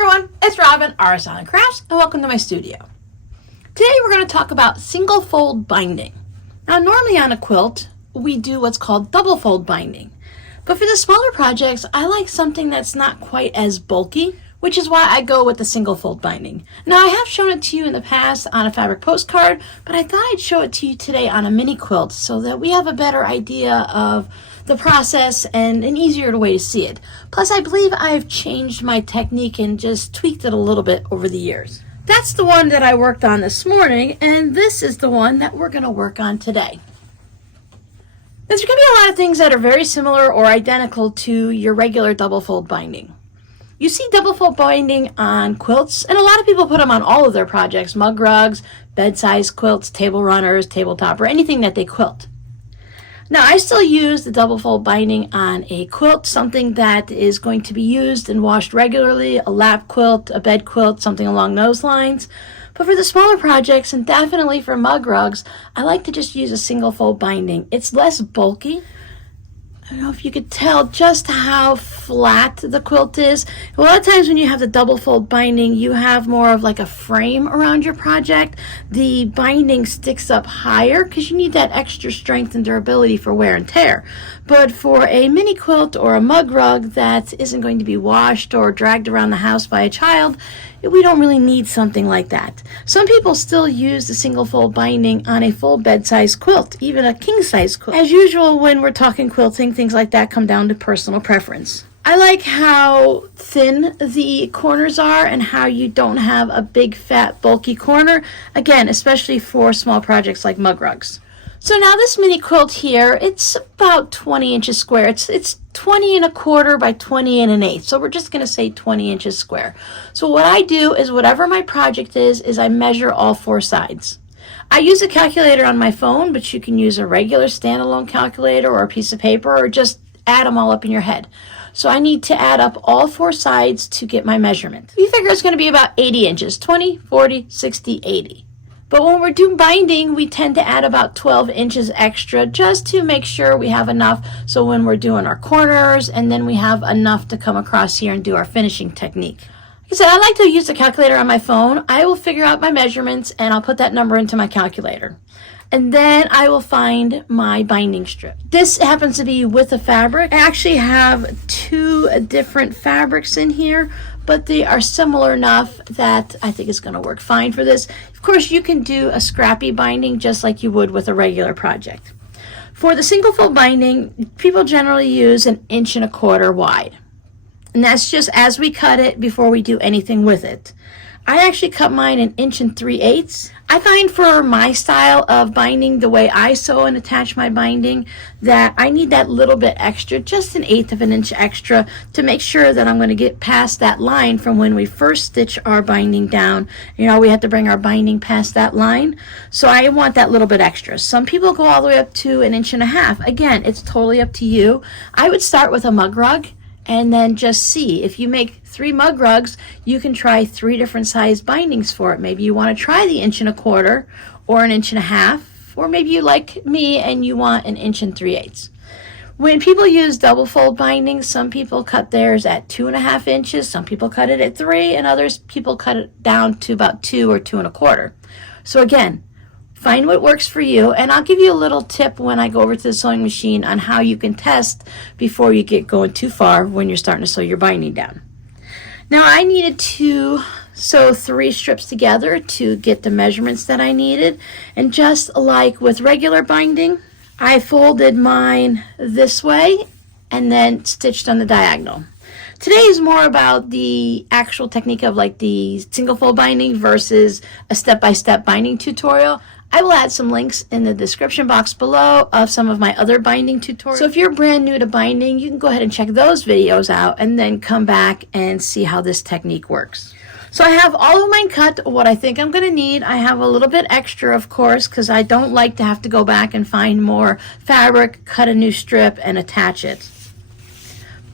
everyone, it's Robin, Artisan and Crafts, and welcome to my studio. Today we're going to talk about single fold binding. Now normally on a quilt, we do what's called double fold binding. But for the smaller projects, I like something that's not quite as bulky, which is why I go with the single fold binding. Now I have shown it to you in the past on a fabric postcard, but I thought I'd show it to you today on a mini quilt so that we have a better idea of the process and an easier way to see it. Plus, I believe I've changed my technique and just tweaked it a little bit over the years. That's the one that I worked on this morning, and this is the one that we're going to work on today. There's going to be a lot of things that are very similar or identical to your regular double fold binding. You see double fold binding on quilts, and a lot of people put them on all of their projects, mug rugs, bed-size quilts, table runners, tabletop, or anything that they quilt. Now, I still use the double fold binding on a quilt, something that is going to be used and washed regularly, a lap quilt, a bed quilt, something along those lines. But for the smaller projects, and definitely for mug rugs, I like to just use a single fold binding. It's less bulky. I don't know if you could tell just how flat the quilt is. A lot of times when you have the double fold binding, you have more of like a frame around your project. The binding sticks up higher because you need that extra strength and durability for wear and tear. But for a mini quilt or a mug rug that isn't going to be washed or dragged around the house by a child, we don't really need something like that. Some people still use the single fold binding on a full bed-size quilt, even a king-size quilt. As usual, when we're talking quilting, things like that come down to personal preference. I like how thin the corners are and how you don't have a big, fat, bulky corner. Again, especially for small projects like mug rugs. So now this mini quilt here, it's about 20 inches square. It's 20 and a quarter by 20 and an eighth. So we're just going to say 20 inches square. So what I do is whatever my project is I measure all four sides. I use a calculator on my phone, but you can use a regular standalone calculator or a piece of paper or just add them all up in your head. So I need to add up all four sides to get my measurement. We figure it's going to be about 80 inches, 20, 40, 60, 80. But when we're doing binding, we tend to add about 12 inches extra just to make sure we have enough. So when we're doing our corners, and then we have enough to come across here and do our finishing technique. Like I said, I like to use the calculator on my phone. I will figure out my measurements and I'll put that number into my calculator. And then I will find my binding strip. This happens to be with a fabric. I actually have two different fabrics in here, but they are similar enough that I think it's going to work fine for this. Of course, you can do a scrappy binding just like you would with a regular project. For the single fold binding, people generally use 1.25 inches wide. And that's just as we cut it before we do anything with it. I actually cut mine 1 3/8 inches. I find for my style of binding, the way I sew and attach my binding, that I need that little bit extra, just 1/8 of an inch extra, to make sure that I'm going to get past that line from when we first stitch our binding down. You know, we have to bring our binding past that line. So I want that little bit extra. Some people go all the way up to 1.5 inches. Again, it's totally up to you. I would start with a mug rug and then just see. If you make 3 mug rugs, you can try 3 different size bindings for it. Maybe you want to try the 1.25 inches or 1.5 inches, or maybe you like me and you want 1 3/8 inches. When people use double fold bindings, some people cut theirs at 2.5 inches, some people cut it at 3, and others people cut it down to about 2 or 2.25. So again, find what works for you, and I'll give you a little tip when I go over to the sewing machine on how you can test before you get going too far when you're starting to sew your binding down. Now I needed to sew 3 strips together to get the measurements that I needed, and just like with regular binding, I folded mine this way and then stitched on the diagonal. Today is more about the actual technique of like the single fold binding versus a step-by-step binding tutorial. I will add some links in the description box below of some of my other binding tutorials. So if you're brand new to binding, you can go ahead and check those videos out and then come back and see how this technique works. So I have all of mine cut, what I think I'm going to need. I have a little bit extra, of course, because I don't like to have to go back and find more fabric, cut a new strip, and attach it.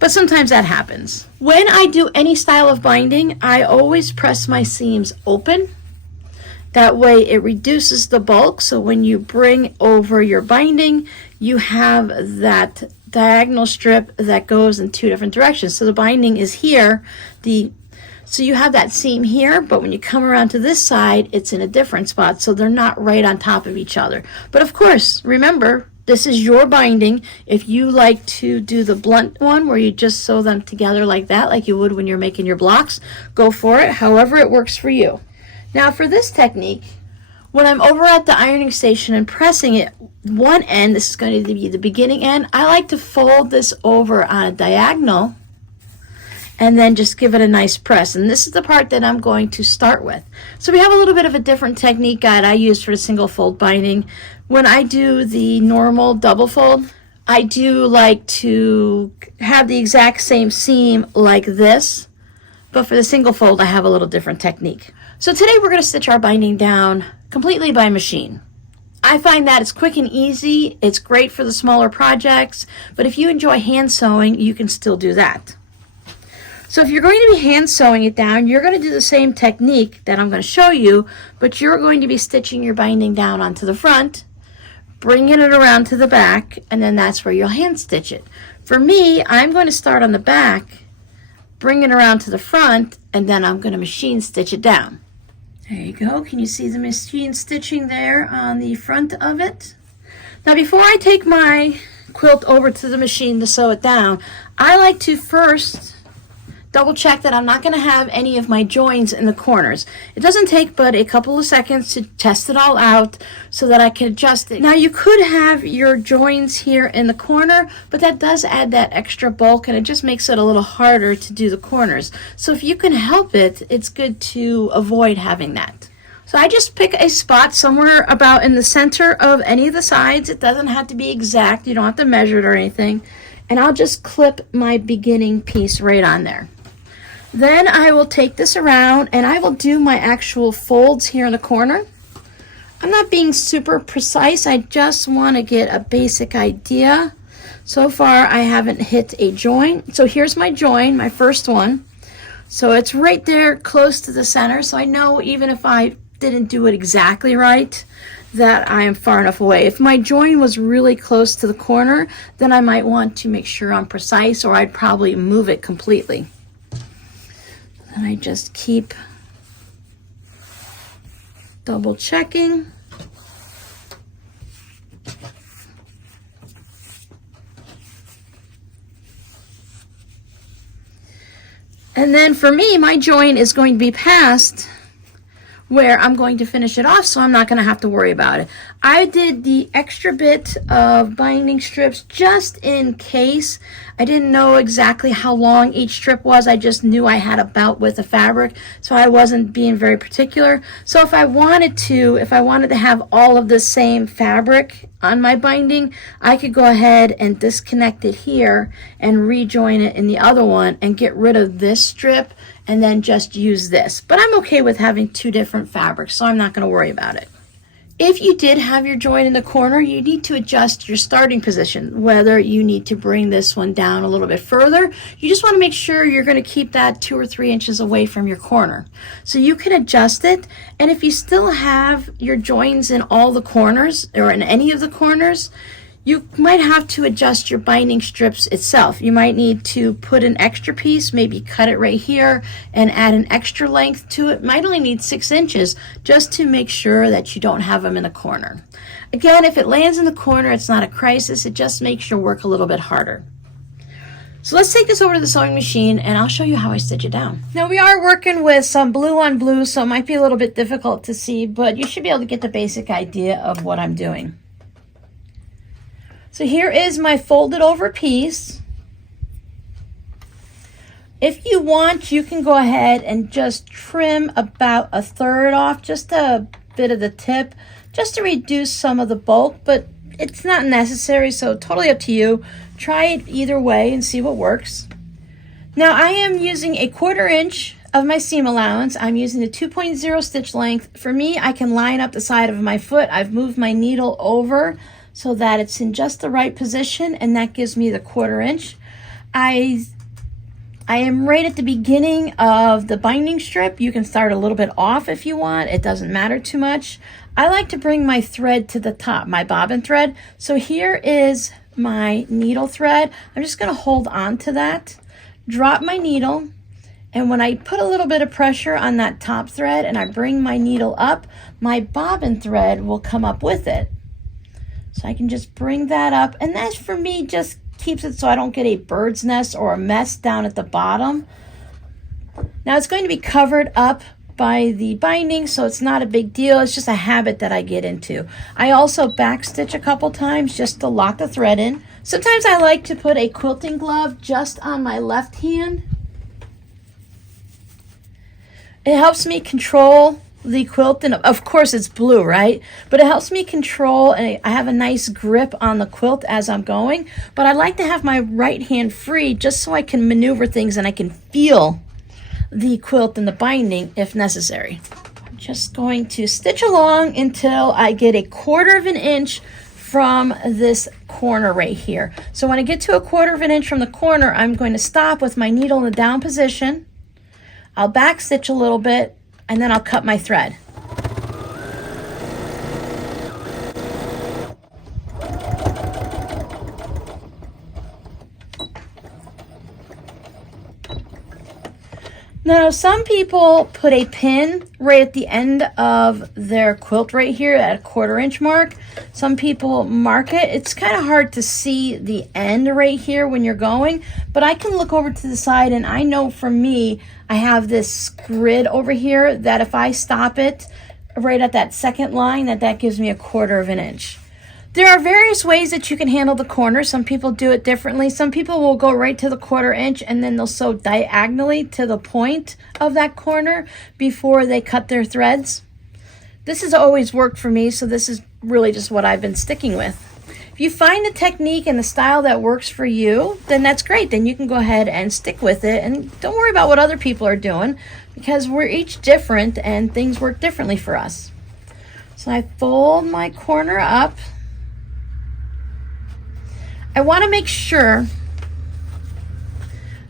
But sometimes that happens. When I do any style of binding, I always press my seams open. That way it reduces the bulk, so when you bring over your binding, you have that diagonal strip that goes in 2 different directions. So the binding is here, the So you have that seam here, but when you come around to this side, it's in a different spot, so they're not right on top of each other. But of course, remember, this is your binding. If you like to do the blunt one where you just sew them together like that, like you would when you're making your blocks, go for it, however it works for you. Now for this technique, when I'm over at the ironing station and pressing it, one end, this is going to be the beginning end, I like to fold this over on a diagonal and then just give it a nice press. And this is the part that I'm going to start with. So we have a little bit of a different technique guide I use for the single fold binding. When I do the normal double fold, I do like to have the exact same seam like this, but for the single fold I have a little different technique. So today we're going to stitch our binding down completely by machine. I find that it's quick and easy, it's great for the smaller projects, but if you enjoy hand sewing, you can still do that. So if you're going to be hand sewing it down, you're going to do the same technique that I'm going to show you, but you're going to be stitching your binding down onto the front, bringing it around to the back, and then that's where you'll hand stitch it. For me, I'm going to start on the back, bring it around to the front, and then I'm going to machine stitch it down. There you go. Can you see the machine stitching there on the front of it? Now before I take my quilt over to the machine to sew it down, I like to first double check that I'm not going to have any of my joins in the corners. It doesn't take but a couple of seconds to test it all out so that I can adjust it. Now you could have your joins here in the corner, but that does add that extra bulk and it just makes it a little harder to do the corners. So if you can help it, it's good to avoid having that. So I just pick a spot somewhere about in the center of any of the sides. It doesn't have to be exact. You don't have to measure it or anything. And I'll just clip my beginning piece right on there. Then I will take this around and I will do my actual folds here in the corner. I'm not being super precise, I just want to get a basic idea. So far I haven't hit a join. So here's my join, my first one. So it's right there close to the center, so I know even if I didn't do it exactly right, that I am far enough away. If my join was really close to the corner, then I might want to make sure I'm precise, or I'd probably move it completely. And I just keep double checking. And then for me, my join is going to be past where I'm going to finish it off, so I'm not going to have to worry about it. I did the extra bit of binding strips just in case. I didn't know exactly how long each strip was. I just knew I had about width of fabric, so I wasn't being very particular. So if I wanted to have all of the same fabric on my binding, I could go ahead and disconnect it here and rejoin it in the other one and get rid of this strip and then just use this. But I'm okay with having two different fabrics, so I'm not going to worry about it. If you did have your join in the corner, you need to adjust your starting position, whether you need to bring this one down a little bit further. You just want to make sure you're going to keep that 2 or 3 inches away from your corner. So you can adjust it, and if you still have your joins in all the corners or in any of the corners, you might have to adjust your binding strips itself. You might need to put an extra piece, maybe cut it right here and add an extra length to it. Might only need 6 inches just to make sure that you don't have them in the corner. Again, if it lands in the corner, it's not a crisis. It just makes your work a little bit harder. So let's take this over to the sewing machine and I'll show you how I stitch it down. Now we are working with some blue on blue, so it might be a little bit difficult to see, but you should be able to get the basic idea of what I'm doing. So here is my folded over piece. If you want, you can go ahead and just trim about 1/3 off, just a bit of the tip, just to reduce some of the bulk, but it's not necessary, so totally up to you. Try it either way and see what works. Now I am using 1/4 inch of my seam allowance. I'm using the 2.0 stitch length. For me, I can line up the side of my foot. I've moved my needle over so that it's in just the right position, and that gives me the 1/4 inch. I am right at the beginning of the binding strip. You can start a little bit off if you want. It doesn't matter too much. I like to bring my thread to the top, my bobbin thread. So here is my needle thread. I'm just going to hold on to that, drop my needle, And when I put a little bit of pressure on that top thread and I bring my needle up, my bobbin thread will come up with it. So I can just bring that up, and that for me just keeps it so I don't get a bird's nest or a mess down at the bottom. Now it's going to be covered up by the binding, so it's not a big deal. It's just a habit that I get into. I also backstitch a couple times just to lock the thread in. Sometimes I like to put a quilting glove just on my left hand. It helps me control the quilt, and of course it's blue, right? But it helps me control, and I have a nice grip on the quilt as I'm going. But I like to have my right hand free just so I can maneuver things and I can feel the quilt and the binding if necessary. I'm just going to stitch along until I get 1/4 of an inch from this corner right here. So when I get to 1/4 of an inch from the corner, I'm going to stop with my needle in the down position. I'll back stitch a little bit, and then I'll cut my thread. Now, some people put a pin right at the end of their quilt right here at 1/4 inch mark. Some people mark it. It's kind of hard to see the end right here when you're going, but I can look over to the side, and I know for me, I have this grid over here that if I stop it right at that second line, that gives me 1/4 of an inch. There are various ways that you can handle the corner. Some people do it differently. Some people will go right to the 1/4 inch and then they'll sew diagonally to the point of that corner before they cut their threads. This has always worked for me, so this is really just what I've been sticking with. If you find the technique and the style that works for you, then that's great. Then you can go ahead and stick with it, and don't worry about what other people are doing, because we're each different and things work differently for us. So I fold my corner up. I want to make sure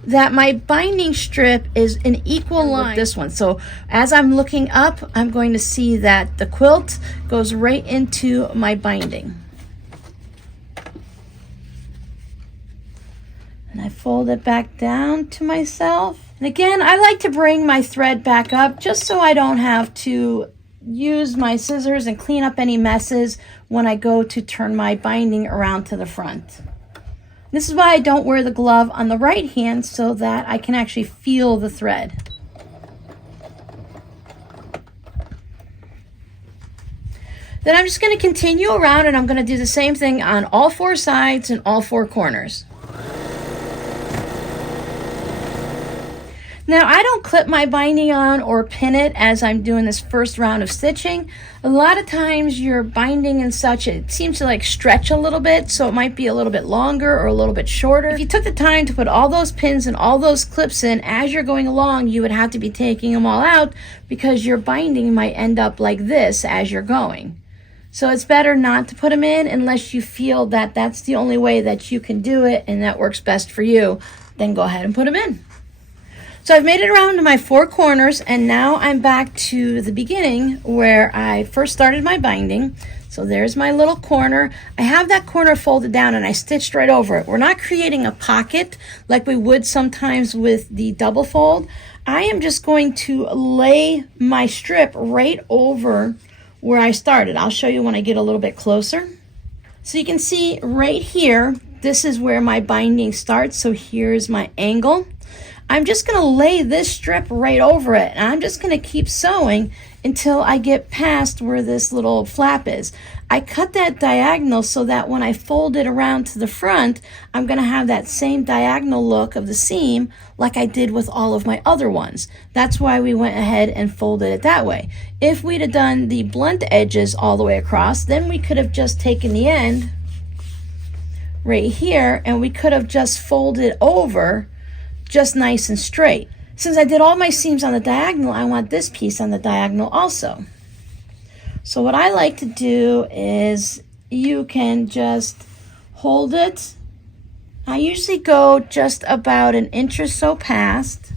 that my binding strip is an equal line with this one. So as I'm looking up, I'm going to see that the quilt goes right into my binding. And I fold it back down to myself. And again, I like to bring my thread back up just so I don't have to use my scissors and clean up any messes when I go to turn my binding around to the front. This is why I don't wear the glove on the right hand, so that I can actually feel the thread. Then I'm just going to continue around, and I'm going to do the same thing on all 4 sides and all 4 corners. Now, I don't clip my binding on or pin it as I'm doing this first round of stitching. A lot of times your binding and such, it seems to like stretch a little bit, so it might be a little bit longer or a little bit shorter. If you took the time to put all those pins and all those clips in as you're going along, you would have to be taking them all out, because your binding might end up like this as you're going. So it's better not to put them in unless you feel that that's the only way that you can do it and that works best for you. Then go ahead and put them in. So I've made it around to my 4 corners, and now I'm back to the beginning where I first started my binding. So there's my little corner. I have that corner folded down and I stitched right over it. We're not creating a pocket like we would sometimes with the double fold. I am just going to lay my strip right over where I started. I'll show you when I get a little bit closer. So you can see right here, this is where my binding starts. So here's my angle. I'm just going to lay this strip right over it, and I'm just going to keep sewing until I get past where this little flap is. I cut that diagonal so that when I fold it around to the front, I'm going to have that same diagonal look of the seam like I did with all of my other ones. That's why we went ahead and folded it that way. If we'd have done the blunt edges all the way across, then we could have just taken the end right here and we could have just folded over just nice and straight. Since I did all my seams on the diagonal, I want this piece on the diagonal also. So what I like to do is you can just hold it. I usually go just about an inch or so past.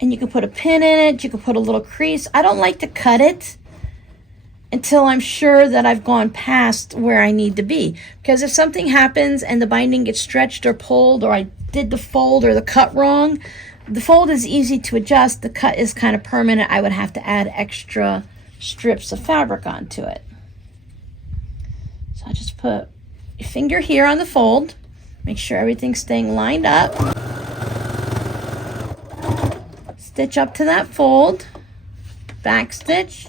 And you can put a pin in it, you can put a little crease. I don't like to cut it until I'm sure that I've gone past where I need to be. Because if something happens and the binding gets stretched or pulled, or I did the fold or the cut wrong, the fold is easy to adjust. The cut is kind of permanent. I would have to add extra strips of fabric onto it. So I'll just put your finger here on the fold. Make sure everything's staying lined up. Stitch up to that fold. Back stitch.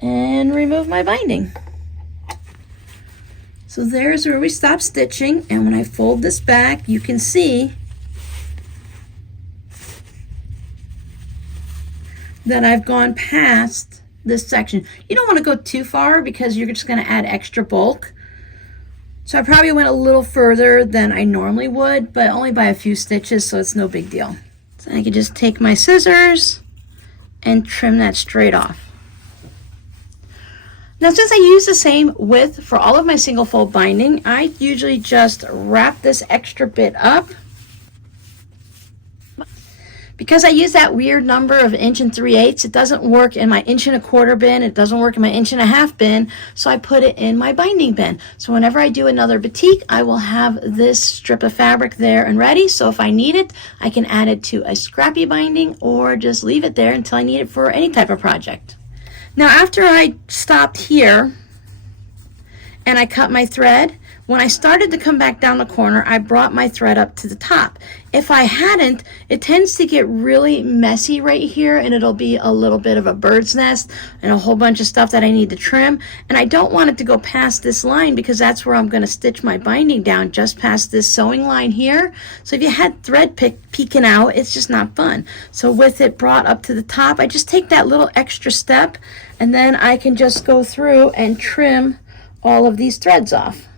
And remove my binding. So there's where we stop stitching, and when I fold this back, you can see that I've gone past this section. You don't want to go too far because you're just going to add extra bulk. So I probably went a little further than I normally would, but only by a few stitches, so it's no big deal. So I can just take my scissors and trim that straight off. Now, since I use the same width for all of my single fold binding, I usually just wrap this extra bit up. Because I use that weird number of 1 3/8, it doesn't work in my 1 1/4 bin, it doesn't work in my 1.5 bin, so I put it in my binding bin. So whenever I do another batik, I will have this strip of fabric there and ready, so if I need it, I can add it to a scrappy binding or just leave it there until I need it for any type of project. Now, after I stopped here and I cut my thread, when I started to come back down the corner, I brought my thread up to the top. If I hadn't, it tends to get really messy right here, and it'll be a little bit of a bird's nest and a whole bunch of stuff that I need to trim. And I don't want it to go past this line because that's where I'm going to stitch my binding down, just past this sewing line here. So if you had thread peeking out, it's just not fun. So with it brought up to the top, I just take that little extra step, and then I can just go through and trim all of these threads off.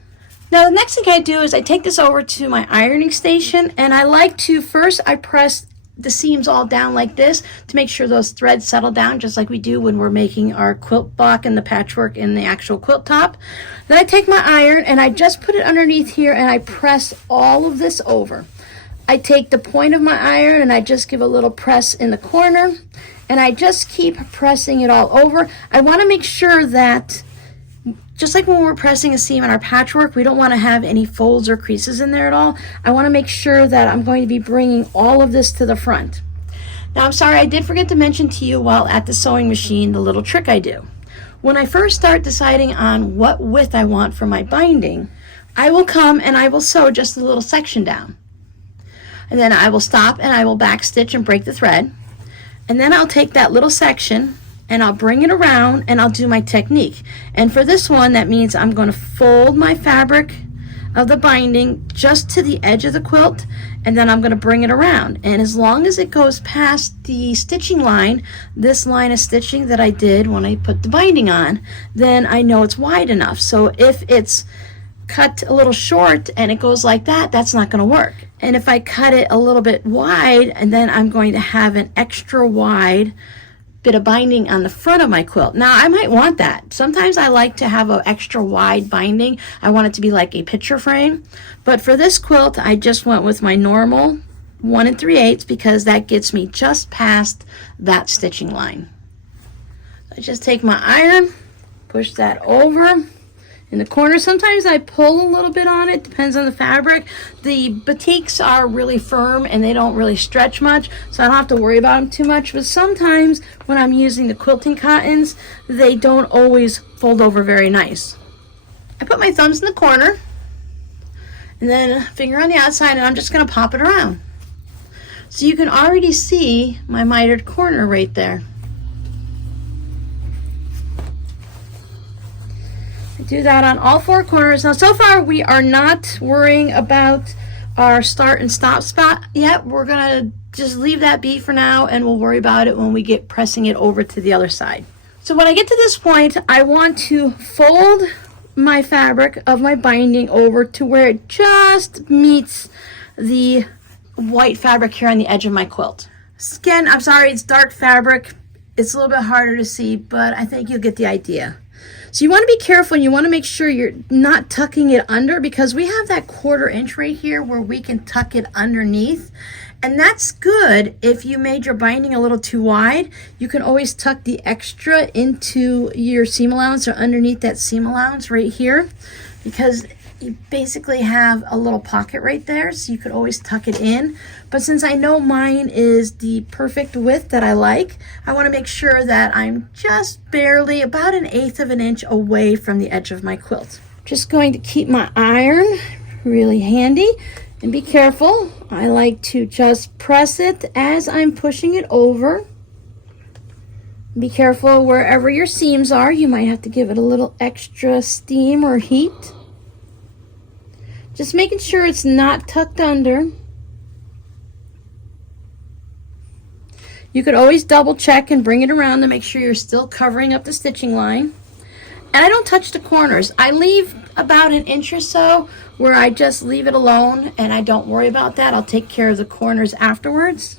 Now the next thing I do is I take this over to my ironing station, and I like to first I press the seams all down like this to make sure those threads settle down, just like we do when we're making our quilt block and the patchwork in the actual quilt top. Then I take my iron and I just put it underneath here and I press all of this over. I take the point of my iron and I just give a little press in the corner, and I just keep pressing it all over. I want to make sure that, just like when we're pressing a seam in our patchwork, we don't want to have any folds or creases in there at all. I want to make sure that I'm going to be bringing all of this to the front. Now, I'm sorry, I did forget to mention to you while at the sewing machine the little trick I do. When I first start deciding on what width I want for my binding, I will come and I will sew just a little section down. And then I will stop and I will back stitch and break the thread. And then I'll take that little section and I'll bring it around and I'll do my technique. And for this one, that means I'm going to fold my fabric of the binding just to the edge of the quilt, and then I'm going to bring it around. And as long as it goes past the stitching line, this line of stitching that I did when I put the binding on, then I know it's wide enough. So if it's cut a little short and it goes like that, that's not going to work. And if I cut it a little bit wide, and then I'm going to have an extra wide bit of binding on the front of my quilt. Now, I might want that. Sometimes I like to have an extra wide binding. I want it to be like a picture frame. But for this quilt, I just went with my normal 1 3/8 because that gets me just past that stitching line. I just take my iron, push that over in the corner. Sometimes I pull a little bit on it, depends on the fabric. The batiks are really firm and they don't really stretch much, so I don't have to worry about them too much. But sometimes when I'm using the quilting cottons, they don't always fold over very nice. I put my thumbs in the corner and then finger on the outside, and I'm just going to pop it around. So you can already see my mitered corner right there. Do that on all 4 corners. Now, so far we are not worrying about our start and stop spot yet. We're gonna just leave that be for now, and we'll worry about it when we get pressing it over to the other side. So when I get to this point, I want to fold my fabric of my binding over to where it just meets the white fabric here on the edge of my quilt. Again, I'm sorry, it's dark fabric. It's a little bit harder to see, but I think you'll get the idea. So you want to be careful, and you want to make sure you're not tucking it under, because we have that 1/4 inch right here where we can tuck it underneath. And that's good if you made your binding a little too wide. You can always tuck the extra into your seam allowance or underneath that seam allowance right here, because you basically have a little pocket right there, so you could always tuck it in. But since I know mine is the perfect width that I like, I want to make sure that I'm just barely about 1/8 of an inch away from the edge of my quilt. Just going to keep my iron really handy and be careful. I like to just press it as I'm pushing it over. Be careful wherever your seams are. You might have to give it a little extra steam or heat. Just making sure it's not tucked under. You could always double check and bring it around to make sure you're still covering up the stitching line. And I don't touch the corners. I leave about 1 inch or so where I just leave it alone and I don't worry about that. I'll take care of the corners afterwards.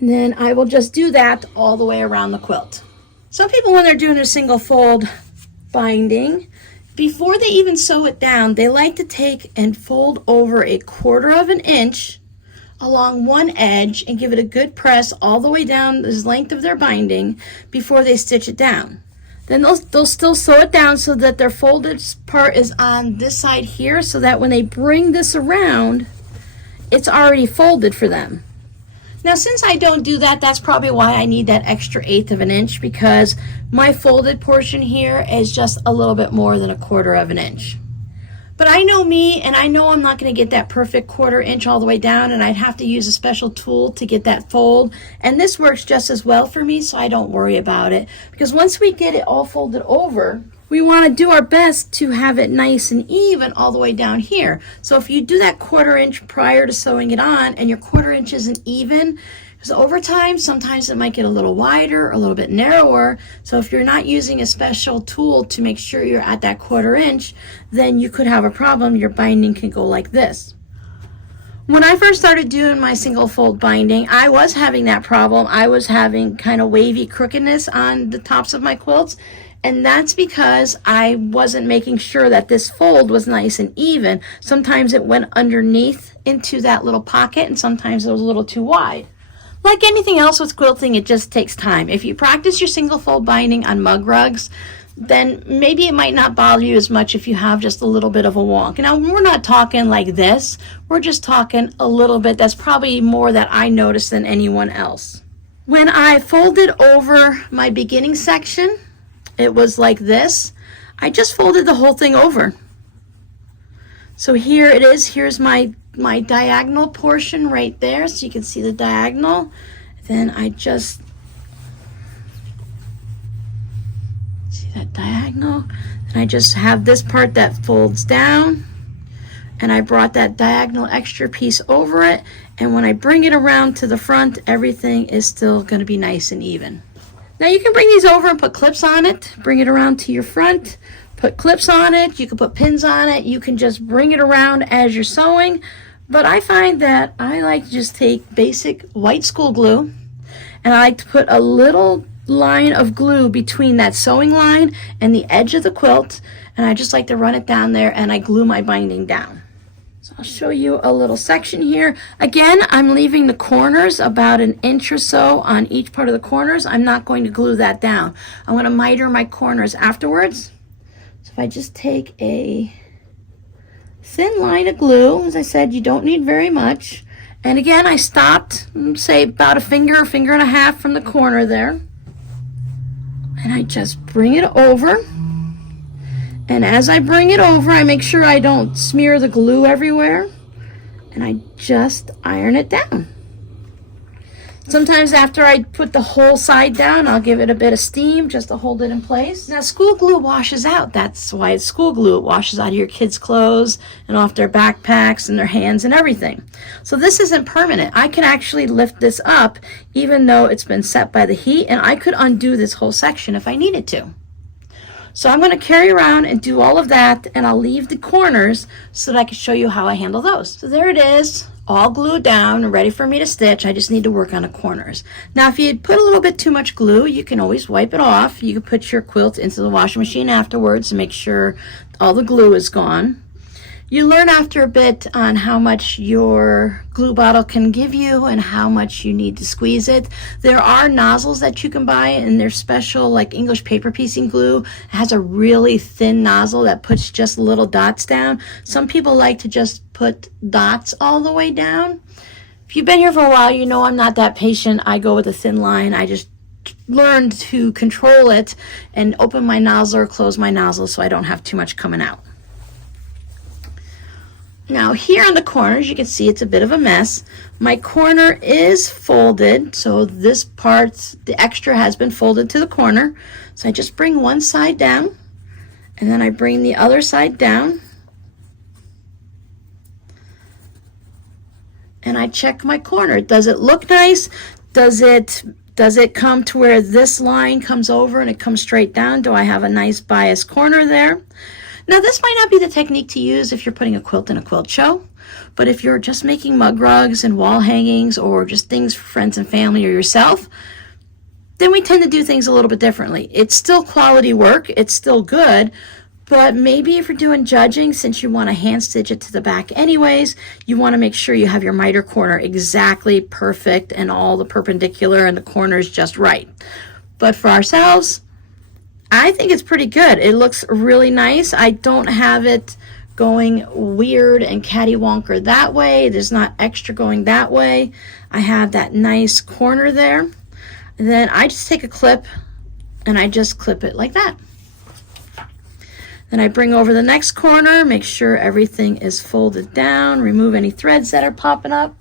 And then I will just do that all the way around the quilt. Some people, when they're doing a single fold binding, before they even sew it down, they like to take and fold over 1/4 of an inch along one edge and give it a good press all the way down the length of their binding before they stitch it down. Then they'll still sew it down so that their folded part is on this side here, so that when they bring this around, it's already folded for them. Now, since I don't do that, that's probably why I need that extra 1/8 of an inch, because my folded portion here is just a little bit more than 1/4 of an inch. But I know me, and I know I'm not going to get that perfect 1/4 inch all the way down, and I'd have to use a special tool to get that fold. And this works just as well for me, so I don't worry about it. Because once we get it all folded over, we want to do our best to have it nice and even all the way down here. So if you do that 1/4 inch prior to sewing it on and your 1/4 inch isn't even, because over time sometimes it might get a little wider, a little bit narrower. So if you're not using a special tool to make sure you're at that 1/4 inch, then you could have a problem. Your binding can go like this. When I first started doing my single fold binding, I was having that problem. I was having kind of wavy crookedness on the tops of my quilts. And that's because I wasn't making sure that this fold was nice and even. Sometimes it went underneath into that little pocket, and sometimes it was a little too wide. Like anything else with quilting, it just takes time. If you practice your single fold binding on mug rugs, then maybe it might not bother you as much if you have just a little bit of a wonk. Now, we're not talking like this. We're just talking a little bit. That's probably more that I noticed than anyone else. When I folded over my beginning section, it was like this. I just folded the whole thing over. So here it is. Here's my diagonal portion right there, so you can see the diagonal. Then I just see that diagonal, and I just have this part that folds down, and I brought that diagonal extra piece over it, and when I bring it around to the front, everything is still going to be nice and even. Now you can bring these over and put clips on it, bring it around to your front, put clips on it, you can put pins on it, you can just bring it around as you're sewing. But I find that I like to just take basic white school glue, and I like to put a little line of glue between that sewing line and the edge of the quilt, and I just like to run it down there and I glue my binding down. So I'll show you a little section here. Again, I'm leaving the corners about 1 inch or so on each part of the corners. I'm not going to glue that down. I'm going to miter my corners afterwards. So if I just take a thin line of glue, as I said, you don't need very much. And again, I stopped, say about a finger and a half from the corner there. And I just bring it over. And as I bring it over, I make sure I don't smear the glue everywhere, and I just iron it down. Sometimes after I put the whole side down, I'll give it a bit of steam just to hold it in place. Now, school glue washes out. That's why it's school glue. It washes out of your kids' clothes and off their backpacks and their hands and everything. So this isn't permanent. I can actually lift this up even though it's been set by the heat, and I could undo this whole section if I needed to. So I'm going to carry around and do all of that, and I'll leave the corners so that I can show you how I handle those. So there it is, all glued down and ready for me to stitch. I just need to work on the corners. Now, if you put a little bit too much glue, you can always wipe it off. You can put your quilt into the washing machine afterwards to make sure all the glue is gone. You learn after a bit on how much your glue bottle can give you and how much you need to squeeze it. There are nozzles that you can buy, and they're special, like English paper piecing glue. It has a really thin nozzle that puts just little dots down. Some people like to just put dots all the way down. If you've been here for a while, you know I'm not that patient. I go with a thin line. I just learned to control it and open my nozzle or close my nozzle so I don't have too much coming out. Now here on the corners, you can see it's a bit of a mess. My corner is folded, so this part, the extra, has been folded to the corner. So I just bring one side down, and then I bring the other side down, and I check my corner. Does it look nice? Does it come to where this line comes over and it comes straight down? Do I have a nice bias corner there? Now, this might not be the technique to use if you're putting a quilt in a quilt show, but if you're just making mug rugs and wall hangings or just things for friends and family or yourself, then we tend to do things a little bit differently. It's still quality work, it's still good, but maybe if you're doing judging, since you want to hand stitch it to the back anyways, you want to make sure you have your miter corner exactly perfect and all the perpendicular and the corners just right. But for ourselves, I think it's pretty good. It looks really nice. I don't have it going weird and cattywonker that way. There's not extra going that way. I have that nice corner there. And then I just take a clip and I just clip it like that. Then I bring over the next corner, make sure everything is folded down, remove any threads that are popping up.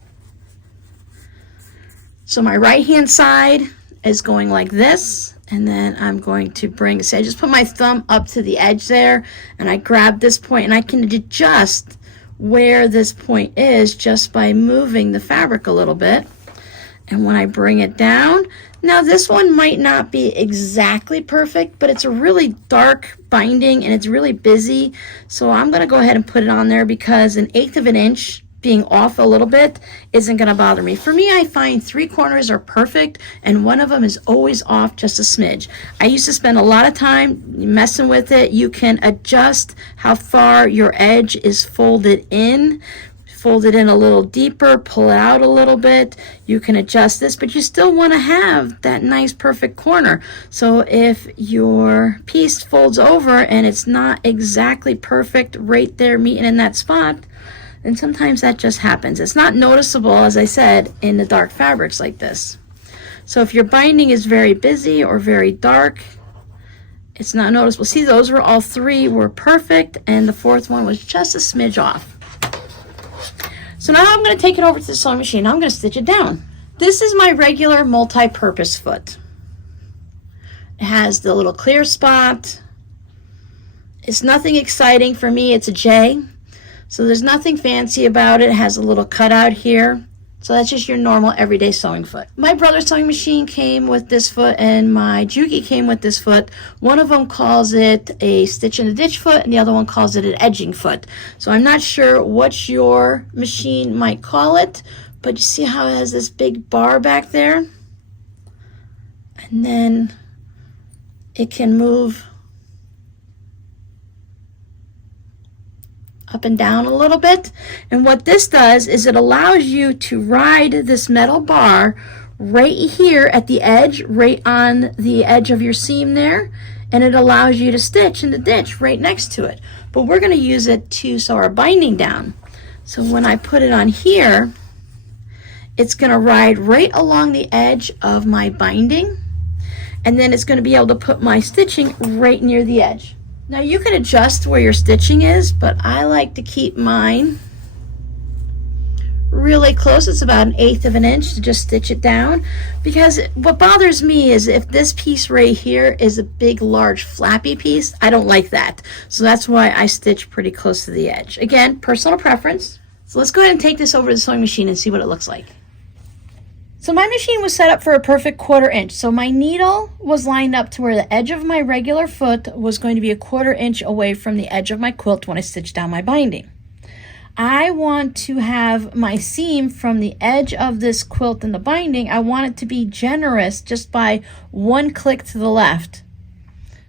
So my right hand side is going like this. And then I'm going to bring, see, I just put my thumb up to the edge there, and I grab this point, and I can adjust where this point is just by moving the fabric a little bit. And when I bring it down, now this one might not be exactly perfect, but it's a really dark binding and it's really busy. So I'm going to go ahead and put it on there because 1/8 of an inch being off a little bit isn't going to bother me. For me, I find 3 corners are perfect and one of them is always off just a smidge. I used to spend a lot of time messing with it. You can adjust how far your edge is folded in. Fold it in a little deeper, pull it out a little bit. You can adjust this, but you still want to have that nice perfect corner. So if your piece folds over and it's not exactly perfect right there meeting in that spot, and sometimes that just happens. It's not noticeable, as I said, in the dark fabrics like this. So if your binding is very busy or very dark, it's not noticeable. See, those were all 3 were perfect, and the 4th one was just a smidge off. So now I'm going to take it over to the sewing machine. I'm going to stitch it down. This is my regular multi-purpose foot. It has the little clear spot. It's nothing exciting for me. It's a J. So there's nothing fancy about it. It has a little cutout here. So that's just your normal everyday sewing foot. My brother's sewing machine came with this foot and my Juki came with this foot. One of them calls it a stitch in the ditch foot and the other one calls it an edging foot. So I'm not sure what your machine might call it, but you see how it has this big bar back there? And then it can move up and down a little bit. And what this does is it allows you to ride this metal bar right here at the edge, right on the edge of your seam there, and it allows you to stitch in the ditch right next to it. But we're going to use it to sew our binding down. So when I put it on here, it's going to ride right along the edge of my binding, and then it's going to be able to put my stitching right near the edge. Now you can adjust where your stitching is, but I like to keep mine really close. It's about 1/8 of an inch to just stitch it down, because what bothers me is if this piece right here is a big large flappy piece, I don't like that. So that's why I stitch pretty close to the edge. Again, personal preference. So let's go ahead and take this over to the sewing machine and see what it looks like. So my machine was set up for a perfect 1/4 inch. So my needle was lined up to where the edge of my regular foot was going to be a 1/4 inch away from the edge of my quilt when I stitched down my binding. I want to have my seam from the edge of this quilt and the binding, I want it to be generous just by 1 click to the left.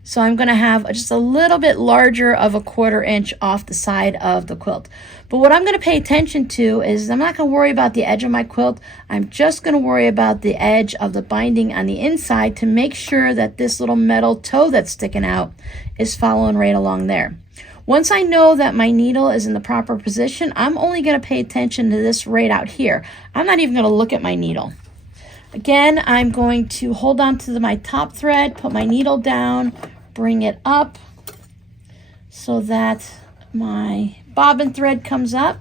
So I'm going to have just a little bit larger of a 1/4 inch off the side of the quilt. But what I'm going to pay attention to is I'm not going to worry about the edge of my quilt. I'm just going to worry about the edge of the binding on the inside to make sure that this little metal toe that's sticking out is following right along there. Once I know that my needle is in the proper position, I'm only going to pay attention to this right out here. I'm not even going to look at my needle. Again, I'm going to hold on to my top thread, put my needle down, bring it up so that my bobbin thread comes up.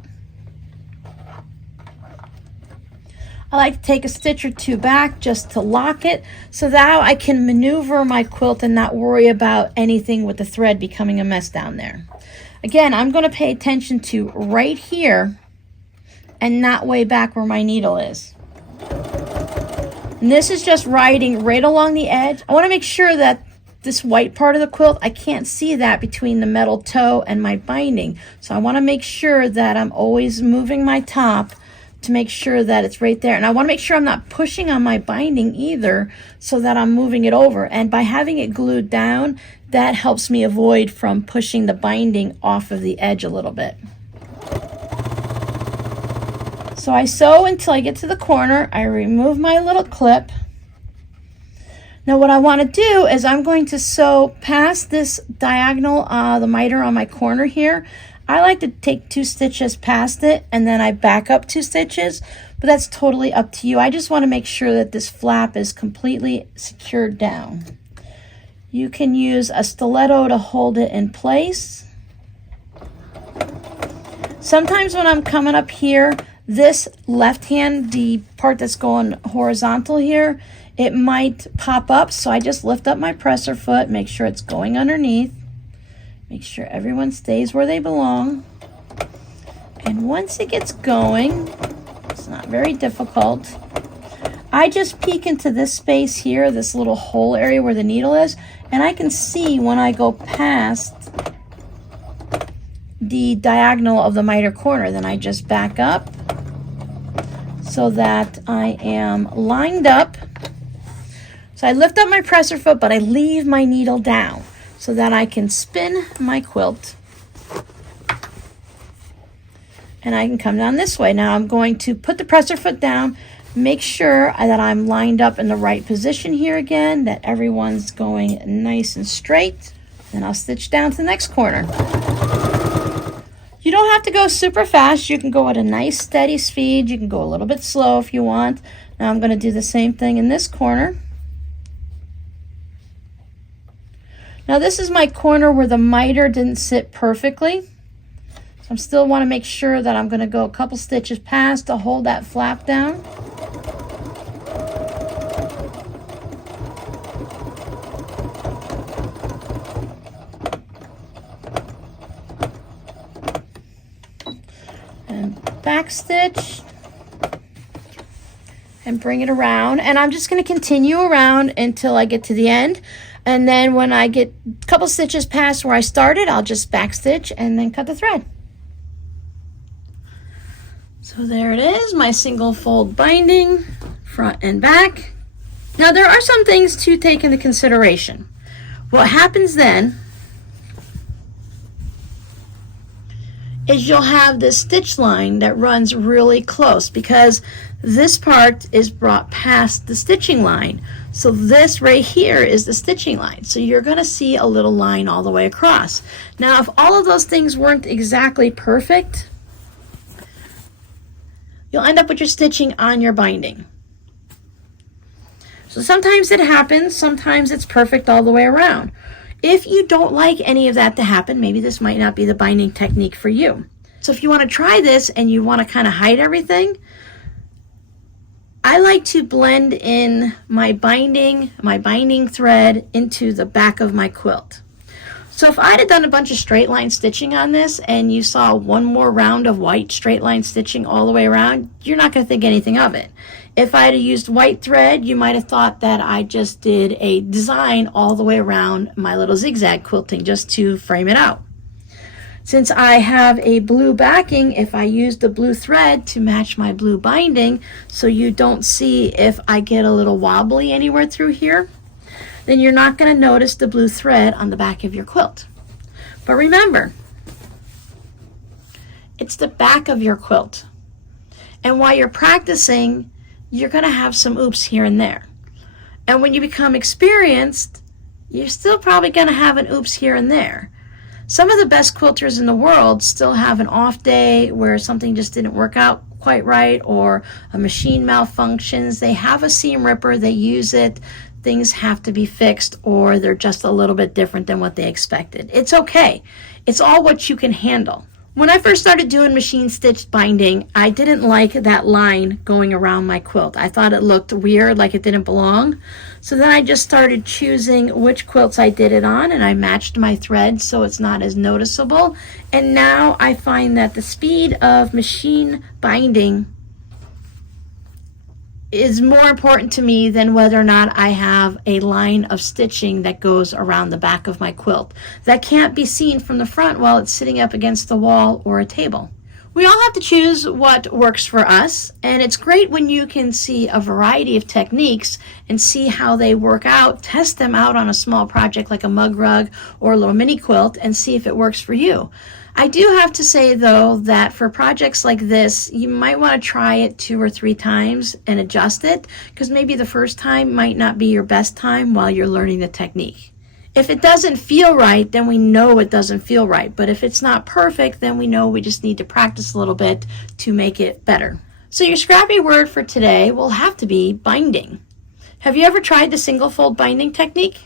I like to take a stitch or two back just to lock it so that I can maneuver my quilt and not worry about anything with the thread becoming a mess down there. Again, I'm going to pay attention to right here and not way back where my needle is. And this is just riding right along the edge. I want to make sure that this white part of the quilt, I can't see that between the metal toe and my binding. So I want to make sure that I'm always moving my top to make sure that it's right there. And I want to make sure I'm not pushing on my binding either so that I'm moving it over. And by having it glued down, that helps me avoid from pushing the binding off of the edge a little bit. So I sew until I get to the corner. I remove my little clip. Now what I want to do is I'm going to sew past this diagonal, the miter on my corner here. I like to take 2 stitches past it and then I back up 2 stitches, but that's totally up to you. I just want to make sure that this flap is completely secured down. You can use a stiletto to hold it in place. Sometimes when I'm coming up here, this left hand, the part that's going horizontal here, it might pop up, so I just lift up my presser foot, make sure it's going underneath, make sure everyone stays where they belong. And once it gets going, it's not very difficult. I just peek into this space here, this little hole area where the needle is, and I can see when I go past the diagonal of the miter corner. Then I just back up so that I am lined up. So I lift up my presser foot, but I leave my needle down so that I can spin my quilt. And I can come down this way. Now I'm going to put the presser foot down, make sure that I'm lined up in the right position here again, that everyone's going nice and straight. Then I'll stitch down to the next corner. You don't have to go super fast. You can go at a nice steady speed. You can go a little bit slow if you want. Now I'm going to do the same thing in this corner. Now this is my corner where the miter didn't sit perfectly. So I still want to make sure that I'm going to go a couple stitches past to hold that flap down. Back stitch and bring it around, and I'm just going to continue around until I get to the end, and then when I get a couple stitches past where I started, I'll just back stitch and then cut the thread. So there it is, my single fold binding, front and back. Now there are some things to take into consideration. What happens then is you'll have this stitch line that runs really close because this part is brought past the stitching line. So this right here is the stitching line. So you're going to see a little line all the way across. Now if all of those things weren't exactly perfect, you'll end up with your stitching on your binding. So sometimes it happens, sometimes it's perfect all the way around. If you don't like any of that to happen, maybe this might not be the binding technique for you. So if you want to try this and you want to kind of hide everything, I like to blend in my binding thread into the back of my quilt. So if I'd have done a bunch of straight line stitching on this and you saw one more round of white straight line stitching all the way around, you're not going to think anything of it. If I'd have used white thread, you might have thought that I just did a design all the way around my little zigzag quilting just to frame it out. Since I have a blue backing, if I use the blue thread to match my blue binding so you don't see if I get a little wobbly anywhere through here, then you're not going to notice the blue thread on the back of your quilt. But remember, it's the back of your quilt. And while you're practicing, you're going to have some oops here and there. And when you become experienced, you're still probably going to have an oops here and there. Some of the best quilters in the world still have an off day where something just didn't work out quite right, or a machine malfunctions. They have a seam ripper, they use it, things have to be fixed, or they're just a little bit different than what they expected. It's okay. It's all what you can handle. When I first started doing machine stitched binding, I didn't like that line going around my quilt. I thought it looked weird, like it didn't belong. So then I just started choosing which quilts I did it on, and I matched my thread so it's not as noticeable. And now I find that the speed of machine binding is more important to me than whether or not I have a line of stitching that goes around the back of my quilt that can't be seen from the front while it's sitting up against the wall or a table. We all have to choose what works for us, and it's great when you can see a variety of techniques and see how they work out, test them out on a small project like a mug rug or a little mini quilt, and see if it works for you. I do have to say, though, that for projects like this, you might want to try it 2 or 3 times and adjust it, because maybe the first time might not be your best time while you're learning the technique. If it doesn't feel right, then we know it doesn't feel right. But if it's not perfect, then we know we just need to practice a little bit to make it better. So your scrappy word for today will have to be binding. Have you ever tried the single fold binding technique?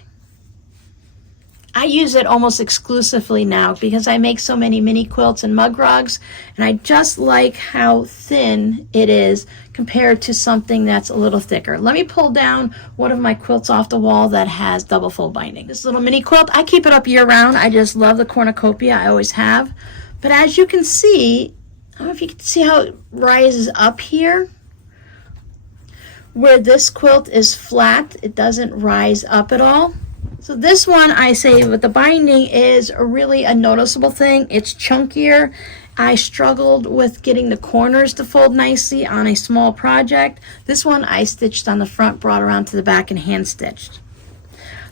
I use it almost exclusively now because I make so many mini quilts and mug rugs, and I just like how thin it is compared to something that's a little thicker. Let me pull down one of my quilts off the wall that has double fold binding. This little mini quilt, I keep it up year round. I just love the cornucopia, I always have. But as you can see, I don't know if you can see how it rises up here. Where this quilt is flat, it doesn't rise up at all. So this one, I say with the binding, is really a noticeable thing. It's chunkier. I struggled with getting the corners to fold nicely on a small project. This one I stitched on the front, brought around to the back, and hand stitched.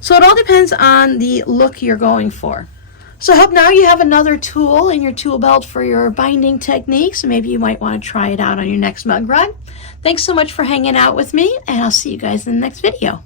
So it all depends on the look you're going for. So I hope now you have another tool in your tool belt for your binding techniques. Maybe you might want to try it out on your next mug rug. Thanks so much for hanging out with me, and I'll see you guys in the next video.